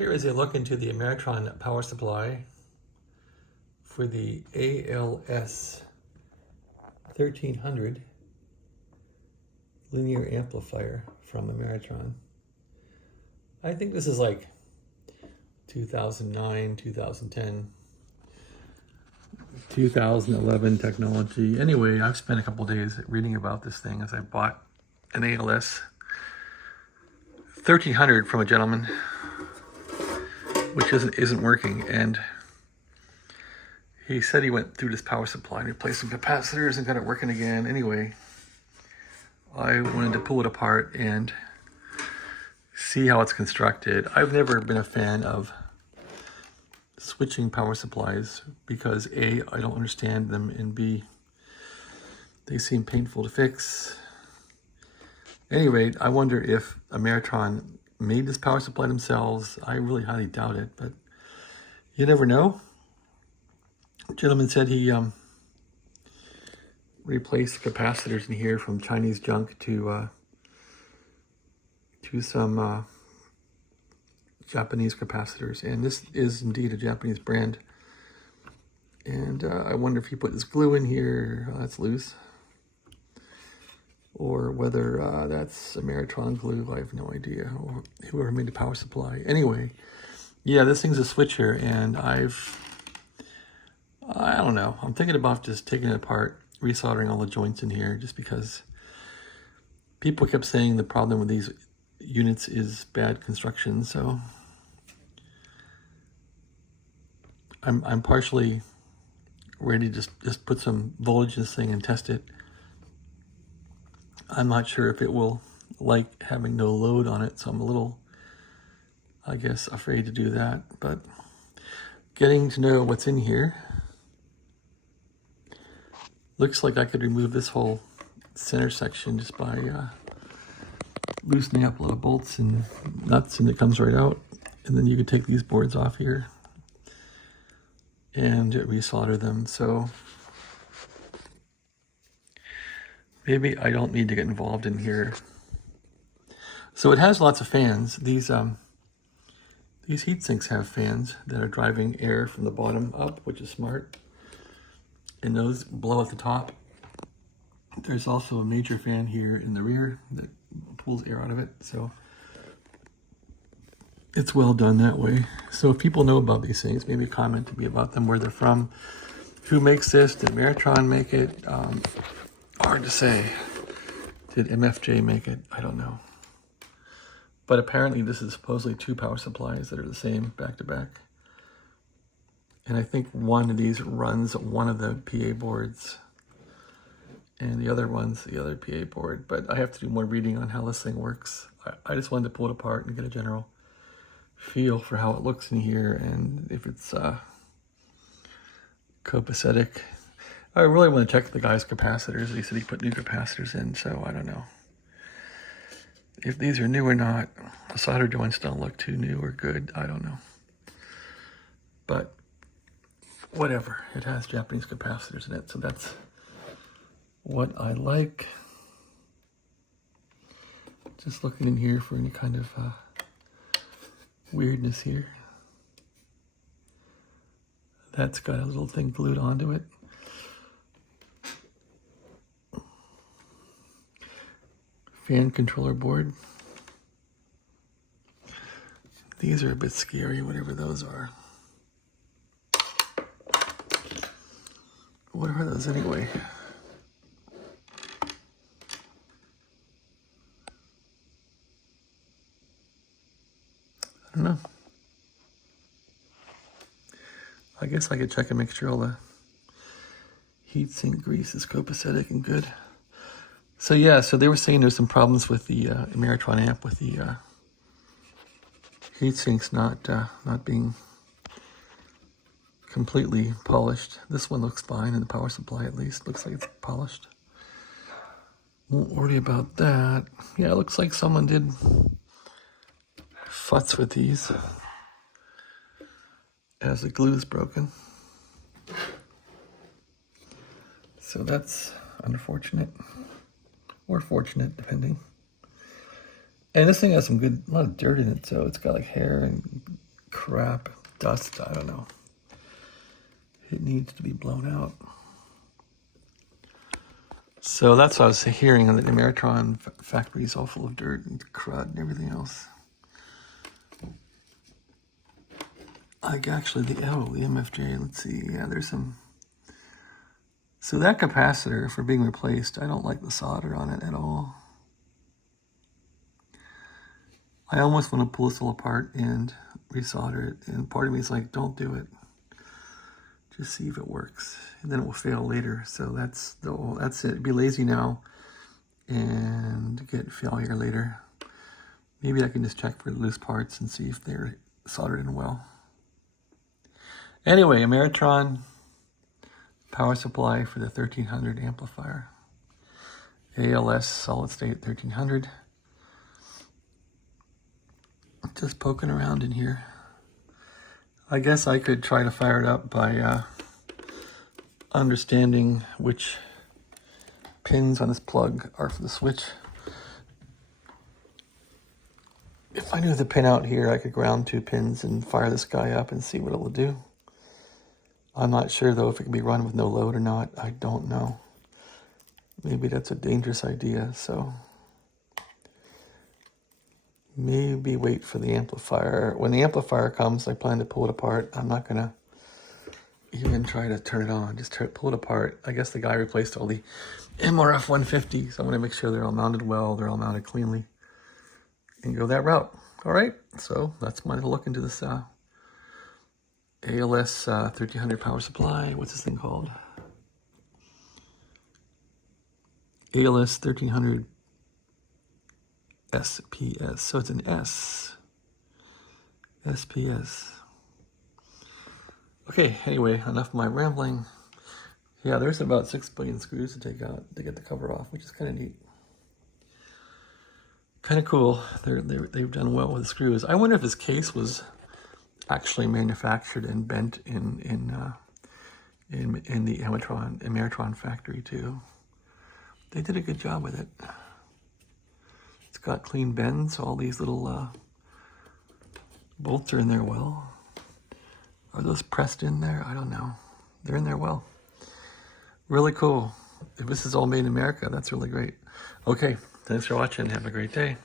Here is a look into the Ameritron power supply for the ALS1300 linear amplifier from Ameritron. I think this is like 2009, 2010, 2011 technology. Anyway, I've spent a couple days reading about this thing as I bought an ALS 1300 from a gentleman, which isn't working, and he said he went through this power supply and replaced some capacitors and got it working again. Anyway, I wanted to pull it apart and see how it's constructed. I've never been a fan of switching power supplies because A, I don't understand them, and B, they seem painful to fix. At any rate, I wonder if Ameritron made this power supply themselves. I really highly doubt it, but you never know. The gentleman said he replaced capacitors in here from Chinese junk to some Japanese capacitors, and this is indeed a Japanese brand. And I wonder if he put this glue in here, that's loose, or whether that's Ameritron glue. I have no idea, or whoever made the power supply. Anyway, yeah, this thing's a switcher, and I don't know, I'm thinking about just taking it apart, resoldering all the joints in here, just because people kept saying the problem with these units is bad construction. So I'm partially ready to just put some voltage in this thing and test it. I'm not sure if it will like having no load on it, so I'm a little, I guess, afraid to do that. But getting to know what's in here, looks like I could remove this whole center section just by loosening up a little bolts and nuts, and it comes right out. And then you could take these boards off here and resolder them. So maybe I don't need to get involved in here. So it has lots of fans. These heat sinks have fans that are driving air from the bottom up, which is smart. And those blow at the top. There's also a major fan here in the rear that pulls air out of it. So it's well done that way. So if people know about these things, maybe comment to me about them, where they're from, who makes this, did Ameritron make it? Hard to say. Did MFJ make it? I don't know. But apparently this is supposedly two power supplies that are the same back to back. And I think one of these runs one of the PA boards and the other one's the other PA board. But I have to do more reading on how this thing works. I just wanted to pull it apart and get a general feel for how it looks in here, and if it's copacetic. I really want to check the guy's capacitors. He said he put new capacitors in, so I don't know if these are new or not. The solder joints don't look too new or good. I don't know. But whatever. It has Japanese capacitors in it, so that's what I like. Just looking in here for any kind of weirdness here. That's got a little thing glued onto it. Fan controller board. These are a bit scary, whatever those are. What are those anyway? I don't know. I guess I could check and make sure all the heatsink grease is copacetic and good. So yeah, so they were saying there's some problems with the Ameritron amp, with the heatsinks not being completely polished. This one looks fine, and the power supply at least looks like it's polished. Won't worry about that. Yeah, it looks like someone did futz with these as the glue's broken. So that's unfortunate, or fortunate, depending. And this thing has a lot of dirt in it, so it's got like hair and crap, dust, I don't know. It needs to be blown out. So that's what I was hearing, that the Ameritron factory is all full of dirt and crud and everything else. Like actually the MFJ, let's see, yeah, there's some. So that capacitor, for being replaced, I don't like the solder on it at all. I almost want to pull this all apart and resolder it, and part of me is like, don't do it. Just see if it works, and then it will fail later. So that's it. Be lazy now and get failure later. Maybe I can just check for loose parts and see if they're soldered in well. Anyway, Ameritron power supply for the 1300 amplifier. ALS solid state 1300. Just poking around in here. I guess I could try to fire it up by understanding which pins on this plug are for the switch. If I knew the pin out here, I could ground 2 pins and fire this guy up and see what it will do. I'm not sure though if it can be run with no load or not. I don't know. Maybe that's a dangerous idea, so maybe wait for the amplifier. When the amplifier comes, I plan to pull it apart. I'm not gonna even try to turn it on, just pull it apart. I guess the guy replaced all the MRF 150, so I'm gonna make sure they're all mounted well, they're all mounted cleanly, and go that route. All right, so that's my look into this ALS 1300 power supply. What's this thing called? ALS 1300 SPS. So it's an S. SPS. Okay, anyway, enough of my rambling. Yeah, there's about 6 billion screws to take out to get the cover off, which is kind of neat. Kind of cool. They've done well with the screws. I wonder if this case was actually manufactured and bent in the Ameritron factory too. They did a good job with it. It's got clean bends. All these little bolts are in there well. Are those pressed in there? I don't know. They're in there well. Really cool. If this is all made in America, that's really great. Okay, thanks for watching. Have a great day.